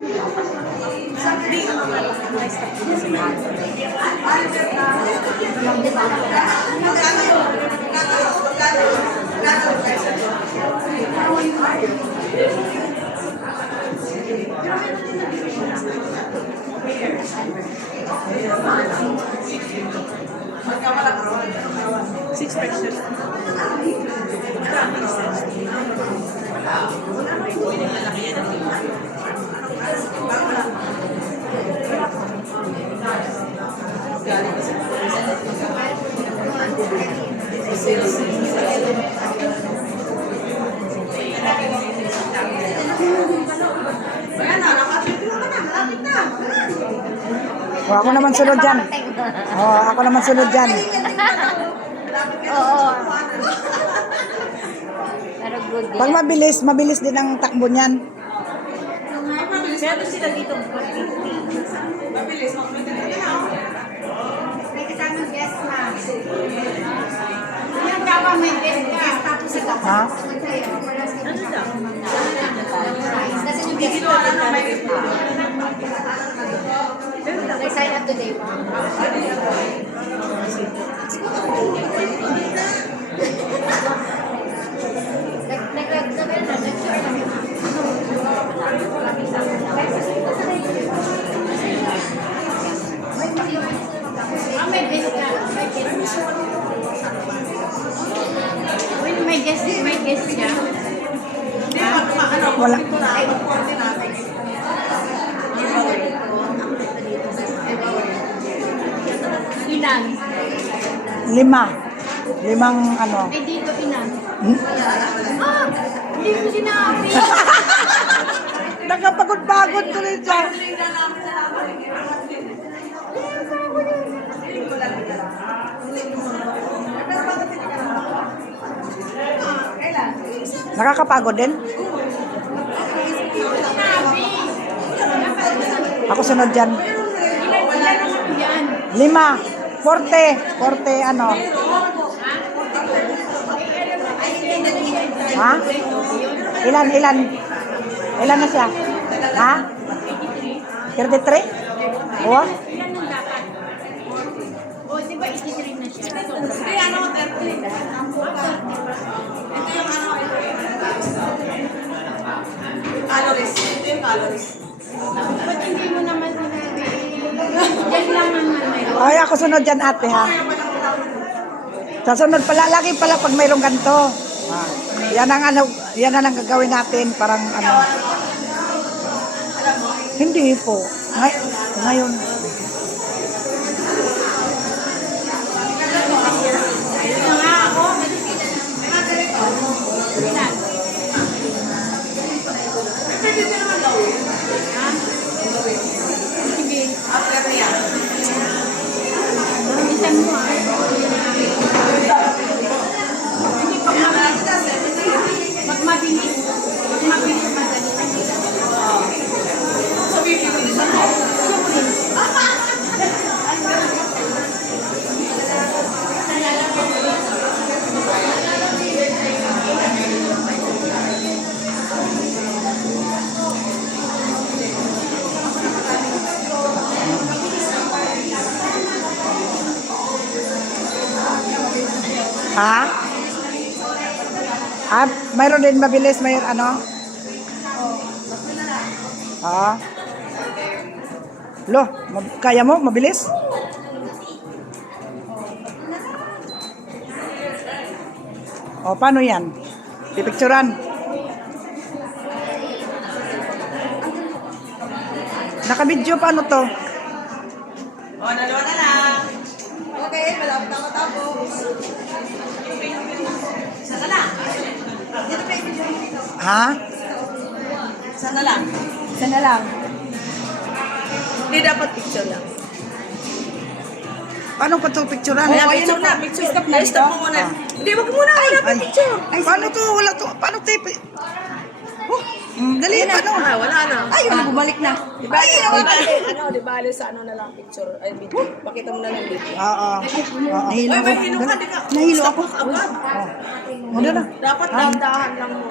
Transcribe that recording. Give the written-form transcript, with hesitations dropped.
Six pesos. O, ako naman sunod dyan. Ako naman sunod dyan. Oo. Pero good din. Pag mabilis din ang takbo niyan. Meron sila dito. May kasamang guest na. Yung gawa may guest tapos ikaw. Ha? Ano daw? Kasi yung guest na may sign up today. May guest siya. Wala. Ilan? Limang ano. Eh, dito ilan? Hmm? Ah! Hindi ko sinabi. Nakapagod-pagod ko rin siya. Nakakapagod din? Ako sunod dyan. Yan. 5. 40 ano. Ha? Ilan? Ilan na siya? Ha? 33? Oo? Ilan ang dapat? O, di ba 83 na siya? Hindi, ano, 30. Ito yung ano, calories. Ito yung calories. Ba't hindi mo naman sinabi? Diyan lang naman mayroon. Ay, ako sunod dyan ate ha. Sa sunod pala, lagi pala pag mayroong ganito. Yan ang gagawin natin, parang ano. Hindi po. Ngayon. Ito nga ako. Ilan? Pwede din naman gawin. Ha? Sige. After niya. Isan mo ah. Hindi pag mabilis. Pag mabilis, madali. Sabihin ko din sa mo. Ha? Mayroon din mabilis, may ano? Ha? Lo, kaya mo mabilis? O, paano yan? Pipicturan. Nakabidyo, paano to? O, dalawa na lang. Okay, malapit na matapos. Isa na lang. Dito pa yung dito. Ha? Isa na lang. Isa na lang. Hindi dapat picture lang. Paano pa to picturean? Ayan, picture na. Picture. Stop mo muna. Hindi, wag muna. Wala pa picture. Paano to? Wala to. Paano tape? Oh, dali, paano? Ah, wala na. Ay, bumalik na. Di ba? Ano, di ba? Sa ano na lang picture. Ay, video. Pakita mo na lang video. Oo. Nahilo Ay, ako. may hilo ka. Di ka. Nahilo ako. Agad. Ano na? Dapat dahan-dahan lang mo.